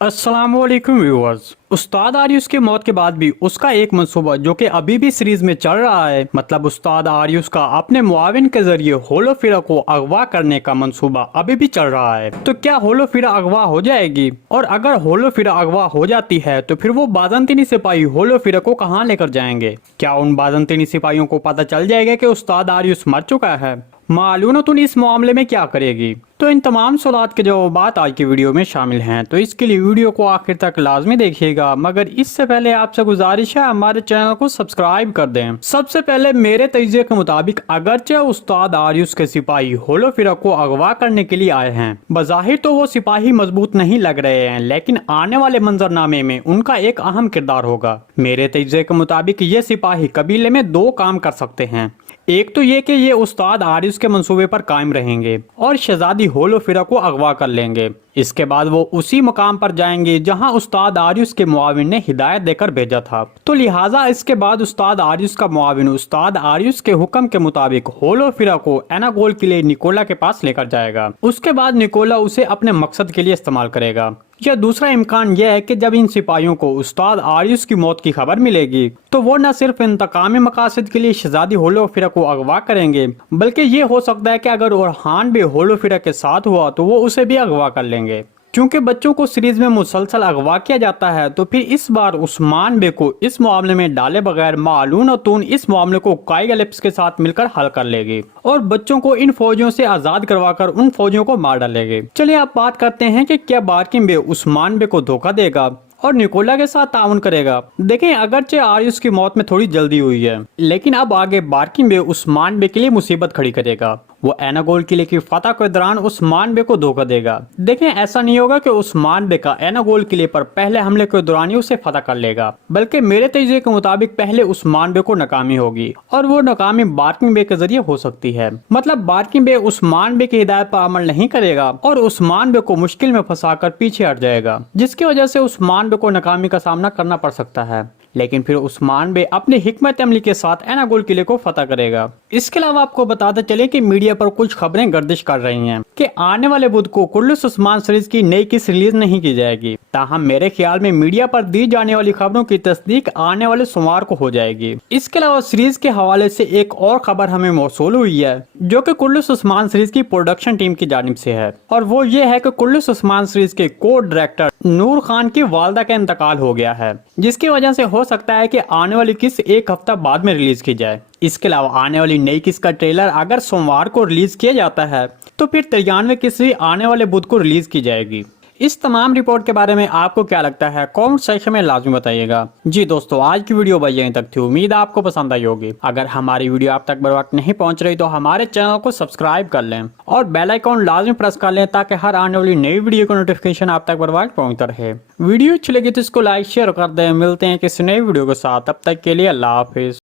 अस्सलामुअलैकुम व्यूअर्स। उस्ताद आरियुस की मौत के बाद भी उसका एक मंसूबा जो कि अभी भी सीरीज में चल रहा है, मतलब उस्ताद आरियुस का अपने मुआविन के जरिए होलोफिरा को अगवा करने का मंसूबा अभी भी चल रहा है। तो क्या होलोफिरा अगवा हो जाएगी? और अगर होलोफिरा अगवा हो जाती है तो फिर वो बाज़ंतीनी सिपाही होलोफिरा को कहाँ लेकर जाएंगे? क्या उन बाज़ंतीनी सिपाहियों को पता चल जाएगा कि उस्ताद आरियुस मर चुका है? मालूनतुन इस मामले में क्या करेगी? तो इन तमाम सवालात के जवाब आज की वीडियो में शामिल हैं, तो इसके लिए वीडियो को आखिर तक लाजमी देखिएगा। मगर इससे पहले आपसे गुजारिश है हमारे चैनल को सब्सक्राइब कर दें। सबसे पहले मेरे तजज़िये के मुताबिक अगरचे उस्ताद आरियुस के सिपाही होलोफिरा को अगवा करने के लिए आए हैं, बज़ाहिर तो वो सिपाही मजबूत नहीं लग रहे हैं, लेकिन आने वाले मंजरनामे में उनका एक अहम किरदार होगा। मेरे तजज़िये के मुताबिक ये सिपाही कबीले में दो काम कर सकते हैं। एक तो ये कि ये उस्ताद आरियुस के मंसूबे पर कायम रहेंगे और शहजादी होलोफिरा को अगवा कर लेंगे। इसके बाद वो उसी मकाम पर जाएंगे जहां उस्ताद आरियुस के मुआविन ने हिदायत देकर भेजा था। तो लिहाजा इसके बाद उस्ताद आरियुस का मुआविन उस्ताद आरियुस के हुक्म के मुताबिक होलोफिरा को एनागोल के लिए निकोला के पास लेकर जाएगा। उसके बाद निकोला उसे अपने मकसद के लिए इस्तेमाल करेगा। या दूसरा इम्कान यह है कि जब इन सिपाहियों को उस्ताद आरियुस की मौत की खबर मिलेगी तो वो न सिर्फ इंतकामी मकासद के लिए शहजादी होलोफिरा को अगवा करेंगे, बल्कि ये हो सकता है कि अगर ओरहान भी होलोफिरा के साथ हुआ तो वो उसे भी अगवा कर लेंगे। क्योंकि बच्चों को सीरीज में मुसलसल अगवा किया जाता है, तो फिर इस बार उस्मान बे को इस मामले में डाले बगैर मालूनतुन इस मामले को काइगलिप्स के साथ मिलकर हल कर लेगी और बच्चों को इन फौजियों से आजाद करवाकर उन फौजियों को मार डालेगी। चलिए आप बात करते हैं कि क्या बारकिन बे उस्मान बे को धोखा देगा और निकोला के साथ ताउन करेगा। देखें, अगरचे आरियुस की मौत में थोड़ी जल्दी हुई है, लेकिन अब आगे बारकिन बे उस्मान बे के लिए मुसीबत खड़ी करेगा। वो एनागोल किले की फतह के दौरान उस्मान बे को धोखा देगा। देखें, ऐसा नहीं होगा कि उस्मान बे का एनागोल किले पर पहले हमले के दौरान ही उसे फतह कर लेगा, बल्कि मेरे तजज़िये के मुताबिक पहले उस्मान बे को नाकामी होगी और वो नाकामी बारकिन बे के जरिए हो सकती है। मतलब बारकिन बे उस्मान बे की हिदायत पर अमल नहीं करेगा और उस्मान बे को मुश्किल में फंसाकर पीछे हट जाएगा, जिसकी वजह से उस्मान बे को नाकामी का सामना करना पड़ सकता है। लेकिन फिर उस्मान बे अपनी हिकमत अमली के साथ एनागोल किले को फतह करेगा। इसके अलावा आपको बताते चले कि मीडिया पर कुछ खबरें गर्दिश कर रही हैं कि आने वाले बुध को कुल्लुस उस्मान सीरीज की नई किस्त रिलीज नहीं की जाएगी। ताहम मेरे ख्याल में मीडिया पर दी जाने वाली खबरों की तस्दीक आने वाले सोमवार को हो जाएगी। इसके अलावा सीरीज के हवाले से एक और खबर हमें मौसूल हुई है जो कि कुल्लुस उस्मान सीरीज की प्रोडक्शन टीम की जानिब से है, और वो ये है कि कुल्लुस उस्मान सीरीज के को डायरेक्टर नूर खान की वालदा का इंतकाल हो गया है, जिसकी वजह से हो सकता है कि आने वाली किस्त एक हफ्ता बाद में रिलीज की जाए। इसके अलावा आने वाली नई किस्त का ट्रेलर अगर सोमवार को रिलीज किया जाता है तो फिर 93वीं किस्त भी आने वाले बुध को रिलीज की जाएगी। इस तमाम रिपोर्ट के बारे में आपको क्या लगता है, कमेंट सेक्शन में लाजमी बताइएगा। जी दोस्तों, आज की वीडियो बस यहीं तक थी। उम्मीद है आपको पसंद आई होगी। अगर हमारी वीडियो आप तक बर वक्त नहीं पहुंच रही तो हमारे चैनल को सब्सक्राइब कर लें और बेल आइकॉन लाजमी प्रेस कर लें ताकि हर आने वाली नई वीडियो का नोटिफिकेशन आप तक बर वक्त पहुंचता रहे। वीडियो अच्छी लगी तो इसको लाइक शेयर कर दें। मिलते हैं किसी नई वीडियो के साथ, तब तक के लिए अल्लाह हाफिज।